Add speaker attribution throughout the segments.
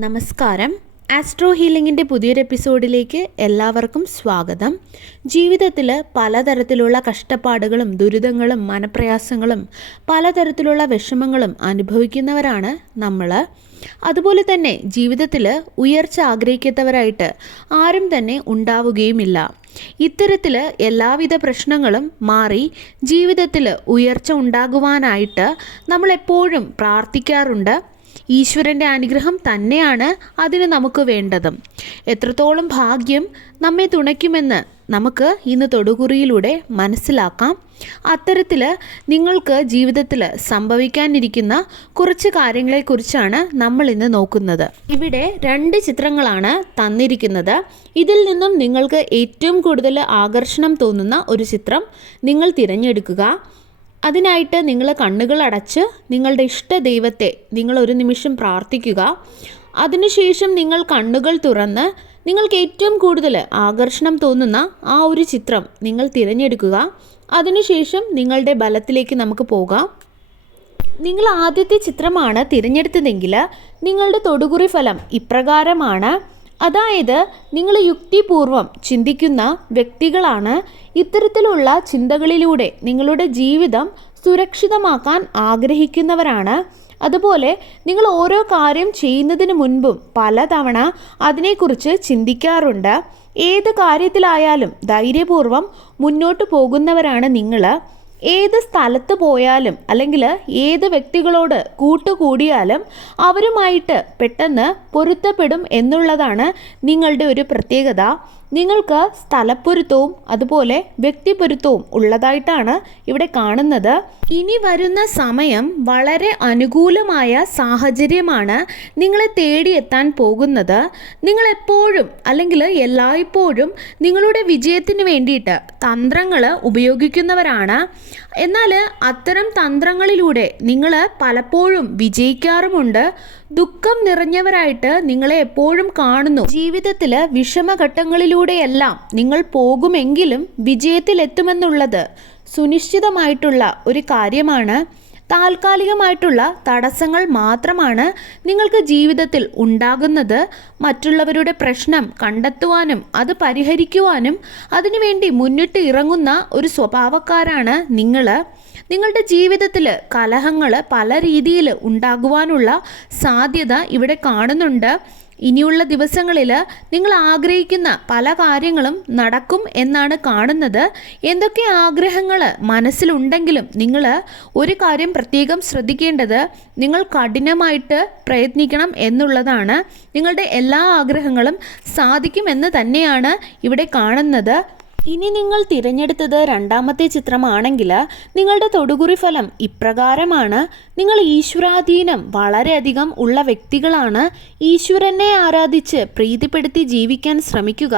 Speaker 1: നമസ്കാരം. ആസ്ട്രോ ഹീലിംഗിന്റെ പുതിയൊരു എപ്പിസോഡിലേക്ക് എല്ലാവർക്കും സ്വാഗതം. ജീവിതത്തിൽ പലതരത്തിലുള്ള കഷ്ടപ്പാടുകളും ദുരിതങ്ങളും മനപ്രയാസങ്ങളും പലതരത്തിലുള്ള വിഷമങ്ങളും അനുഭവിക്കുന്നവരാണ് നമ്മൾ അതുപോലെ തന്നെ ജീവിതത്തിൽ ഉയർച്ച ആഗ്രഹിക്കാത്തവരായിട്ട് ആരും തന്നെ ഉണ്ടാവുകയുമില്ല. ഇത്തരത്തിൽ എല്ലാവിധ പ്രശ്നങ്ങളും മാറി ജീവിതത്തിൽ ഉയർച്ച ഉണ്ടാകുവാനായിട്ട് നമ്മളെപ്പോഴും പ്രാർത്ഥിക്കാറുണ്ട്. ഈശ്വരന്റെ അനുഗ്രഹം തന്നെയാണ് അതിന് നമുക്ക് വേണ്ടതും. എത്രത്തോളം ഭാഗ്യം നമ്മെ തുണയ്ക്കുമെന്ന് നമുക്ക് ഇന്ന് തൊടുകുറിയിലൂടെ മനസ്സിലാക്കാം. അത്തരത്തിൽ നിങ്ങൾക്ക് ജീവിതത്തിൽ സംഭവിക്കാനിരിക്കുന്ന കുറച്ച് കാര്യങ്ങളെക്കുറിച്ചാണ് നമ്മൾ ഇന്ന് നോക്കുന്നത്. ഇവിടെ രണ്ട് ചിത്രങ്ങളാണ് തന്നിരിക്കുന്നത്. ഇതിൽ നിന്നും നിങ്ങൾക്ക് ഏറ്റവും കൂടുതൽ ആകർഷണം തോന്നുന്ന ഒരു ചിത്രം നിങ്ങൾ തിരഞ്ഞെടുക്കുക. അതിനായിട്ട് നിങ്ങൾ കണ്ണുകൾ അടച്ച് നിങ്ങളുടെ ഇഷ്ട ദൈവത്തെ നിങ്ങൾ ഒരു നിമിഷം പ്രാർത്ഥിക്കുക. അതിനുശേഷം നിങ്ങൾ കണ്ണുകൾ തുറന്ന് നിങ്ങൾക്ക് ഏറ്റവും കൂടുതൽ ആകർഷണം തോന്നുന്ന ആ ഒരു ചിത്രം നിങ്ങൾ തിരഞ്ഞെടുക്കുക. അതിനുശേഷം നിങ്ങളുടെ ബലത്തിലേക്ക് നമുക്ക് പോകാം. നിങ്ങൾ ആദ്യത്തെ ചിത്രമാണ് തിരഞ്ഞെടുത്തതെങ്കിൽ നിങ്ങളുടെ തൊടുകുറി ഫലം ഇപ്രകാരമാണ്. അതായത് നിങ്ങൾ യുക്തിപൂർവം ചിന്തിക്കുന്ന വ്യക്തികളാണ് ഇത്തരത്തിലുള്ള ചിന്തകളിലൂടെ നിങ്ങളുടെ ജീവിതം സുരക്ഷിതമാക്കാൻ ആഗ്രഹിക്കുന്നവരാണ്. അതുപോലെ നിങ്ങൾ ഓരോ കാര്യം ചെയ്യുന്നതിന് മുൻപും പലതവണ അതിനെക്കുറിച്ച് ചിന്തിക്കാറുണ്ട്. ഏത് കാര്യത്തിലായാലും ധൈര്യപൂർവം മുന്നോട്ട് പോകുന്നവരാണ് നിങ്ങൾ. ഏത് സ്ഥലത്ത് പോയാലും അല്ലെങ്കിൽ ഏത് വ്യക്തികളോട് കൂട്ടുകൂടിയാലും അവരുമായിട്ട് പെട്ടെന്ന് പൊരുത്തപ്പെടും എന്നുള്ളതാണ് നിങ്ങളുടെ ഒരു പ്രത്യേകത. നിങ്ങൾക്ക് സ്ഥലപ്പൊരുത്തവും അതുപോലെ വ്യക്തിപൊരുത്തവും ഉള്ളതായിട്ടാണ് ഇവിടെ കാണുന്നത്. ഇനി വരുന്ന സമയം വളരെ അനുകൂലമായ സാഹചര്യമാണ് നിങ്ങളെ തേടിയെത്താൻ പോകുന്നത്. നിങ്ങൾ എപ്പോഴും അല്ലെങ്കിൽ എല്ലായ്പ്പോഴും നിങ്ങളുടെ വിജയത്തിന് വേണ്ടിയിട്ട് തന്ത്രങ്ങൾ ഉപയോഗിക്കുന്നവരാണ്. എന്നാൽ അത്തരം തന്ത്രങ്ങളിലൂടെ നിങ്ങൾ പലപ്പോഴും വിജയിക്കാറുമുണ്ട്. ദുഃഖം നിറഞ്ഞവരായിട്ട് നിങ്ങളെ എപ്പോഴും കാണുന്നു. ജീവിതത്തിൽ വിഷമഘട്ടങ്ങളിലൂടെയെല്ലാം നിങ്ങൾ പോകുമെങ്കിലും വിജയത്തിലെത്തുമെന്നുള്ളത് സുനിശ്ചിതമായിട്ടുള്ള ഒരു കാര്യമാണ്. താൽക്കാലികമായിട്ടുള്ള തടസ്സങ്ങൾ മാത്രമാണ് നിങ്ങൾക്ക് ജീവിതത്തിൽ ഉണ്ടാകുന്നത്. മറ്റുള്ളവരുടെ പ്രശ്നം കണ്ടെത്തുവാനും അത് പരിഹരിക്കുവാനും അതിനുവേണ്ടി മുന്നിട്ട് ഇറങ്ങുന്ന ഒരു സ്വഭാവക്കാരാണ് നിങ്ങൾ നിങ്ങളുടെ ജീവിതത്തിൽ കലഹങ്ങൾ പല രീതിയിൽ ഉണ്ടാകുവാനുള്ള സാധ്യത ഇവിടെ കാണുന്നുണ്ട്. ഇനിയുള്ള ദിവസങ്ങളിൽ നിങ്ങൾ ആഗ്രഹിക്കുന്ന പല കാര്യങ്ങളും നടക്കും എന്നാണ് കാണുന്നത്. എന്തൊക്കെ ആഗ്രഹങ്ങൾ മനസ്സിലുണ്ടെങ്കിലും നിങ്ങൾ ഒരു കാര്യം പ്രത്യേകം ശ്രദ്ധിക്കേണ്ടത് നിങ്ങൾ കഠിനമായിട്ട് പ്രയത്നിക്കണം എന്നുള്ളതാണ്. നിങ്ങളുടെ എല്ലാ ആഗ്രഹങ്ങളും സാധിക്കുമെന്ന് തന്നെയാണ് ഇവിടെ കാണുന്നത്. ഇനി നിങ്ങൾ തിരഞ്ഞെടുത്തത് രണ്ടാമത്തെ ചിത്രമാണെങ്കിൽ നിങ്ങളുടെ തൊടുകുറി ഫലം ഇപ്രകാരമാണ്. നിങ്ങൾ ഈശ്വരാധീനം വളരെയധികം ഉള്ള വ്യക്തികളാണ്. ഈശ്വരനെ ആരാധിച്ച് പ്രീതിപ്പെടുത്തി ജീവിക്കാൻ ശ്രമിക്കുക.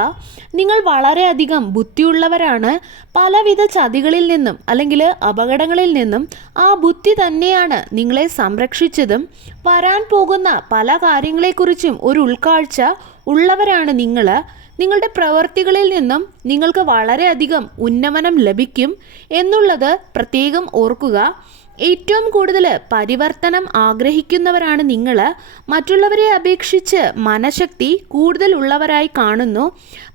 Speaker 1: നിങ്ങൾ വളരെയധികം ബുദ്ധിയുള്ളവരാണ്. പലവിധ ചതികളിൽ നിന്നും അല്ലെങ്കിൽ അപകടങ്ങളിൽ നിന്നും ആ ബുദ്ധി തന്നെയാണ് നിങ്ങളെ സംരക്ഷിച്ചതും. വരാൻ പോകുന്ന പല കാര്യങ്ങളെക്കുറിച്ചും ഒരു ഉൾക്കാഴ്ച ഉള്ളവരാണ് നിങ്ങൾ. നിങ്ങളുടെ പ്രവർത്തികളിൽ നിന്നും നിങ്ങൾക്ക് വളരെയധികം ഉന്നമനം ലഭിക്കും എന്നുള്ളത് പ്രത്യേകം ഓർക്കുക. ഏറ്റവും കൂടുതൽ പരിവർത്തനം ആഗ്രഹിക്കുന്നവരാണ് നിങ്ങൾ മറ്റുള്ളവരെ അപേക്ഷിച്ച് മനഃശക്തി കൂടുതൽ ഉള്ളവരായി കാണുന്നു.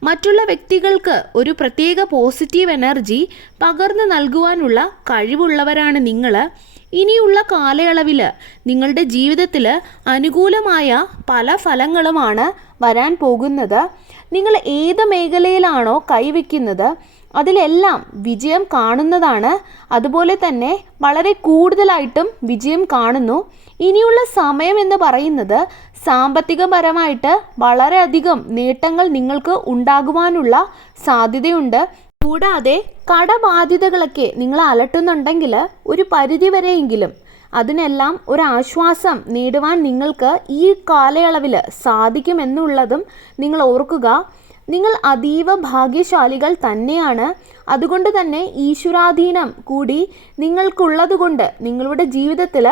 Speaker 1: മറ്റുള്ള വ്യക്തികൾക്ക് ഒരു പ്രത്യേക പോസിറ്റീവ് എനർജി പകർന്നു നൽകുവാനുള്ള കഴിവുള്ളവരാണ് നിങ്ങൾ ഇനിയുള്ള കാലയളവിൽ നിങ്ങളുടെ ജീവിതത്തിൽ അനുകൂലമായ പല ഫലങ്ങളുമാണ് വരാൻ പോകുന്നത്. നിങ്ങൾ ഏത് മേഖലയിലാണോ കൈവയ്ക്കുന്നത് അതിലെല്ലാം വിജയം കാണുന്നതാണ്. അതുപോലെ തന്നെ വളരെ കൂടുതലായിട്ടും വിജയം കാണുന്നു. ഇനിയുള്ള സമയം എന്ന് പറയുന്നത് സാമ്പത്തികപരമായിട്ട് വളരെയധികം നേട്ടങ്ങൾ നിങ്ങൾക്ക് ഉണ്ടാകുവാനുള്ള സാധ്യതയുണ്ട്. കൂടാതെ കടബാധ്യതകളൊക്കെ നിങ്ങൾ അലട്ടുന്നുണ്ടെങ്കിൽ ഒരു പരിധിവരെയെങ്കിലും അതിനെല്ലാം ഒരാശ്വാസം നേടുവാൻ നിങ്ങൾക്ക് ഈ കാലയളവിൽ സാധിക്കുമെന്നുള്ളതും നിങ്ങൾ ഓർക്കുക. നിങ്ങൾ അതീവ ഭാഗ്യശാലികൾ തന്നെയാണ്. അതുകൊണ്ട് തന്നെ ഈശ്വരാധീനം കൂടി നിങ്ങൾക്കുള്ളതുകൊണ്ട് നിങ്ങളുടെ ജീവിതത്തിൽ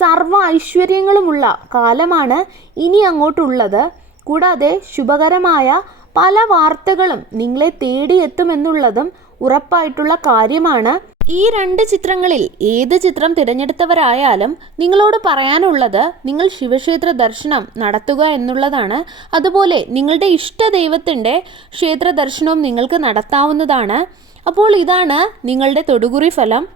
Speaker 1: സർവ ഐശ്വര്യങ്ങളുമുള്ള കാലമാണ് ഇനി അങ്ങോട്ടുള്ളത്. കൂടാതെ ശുഭകരമായ പല വാർത്തകളും നിങ്ങളെ തേടിയെത്തുമെന്നുള്ളതും ഉറപ്പായിട്ടുള്ള കാര്യമാണ്. ഈ രണ്ട് ചിത്രങ്ങളിൽ ഏത് ചിത്രം തിരഞ്ഞെടുത്തവരായാലും നിങ്ങളോട് പറയാനുള്ളത് നിങ്ങൾ ശിവക്ഷേത്ര ദർശനം നടത്തുക എന്നുള്ളതാണ്. അതുപോലെ നിങ്ങളുടെ ഇഷ്ട ദൈവത്തിന്റെ ക്ഷേത്ര ദർശനവും നിങ്ങൾക്ക് നടത്താവുന്നതാണ്. അപ്പോൾ ഇതാണ് നിങ്ങളുടെ തൊടുകുറി ഫലം.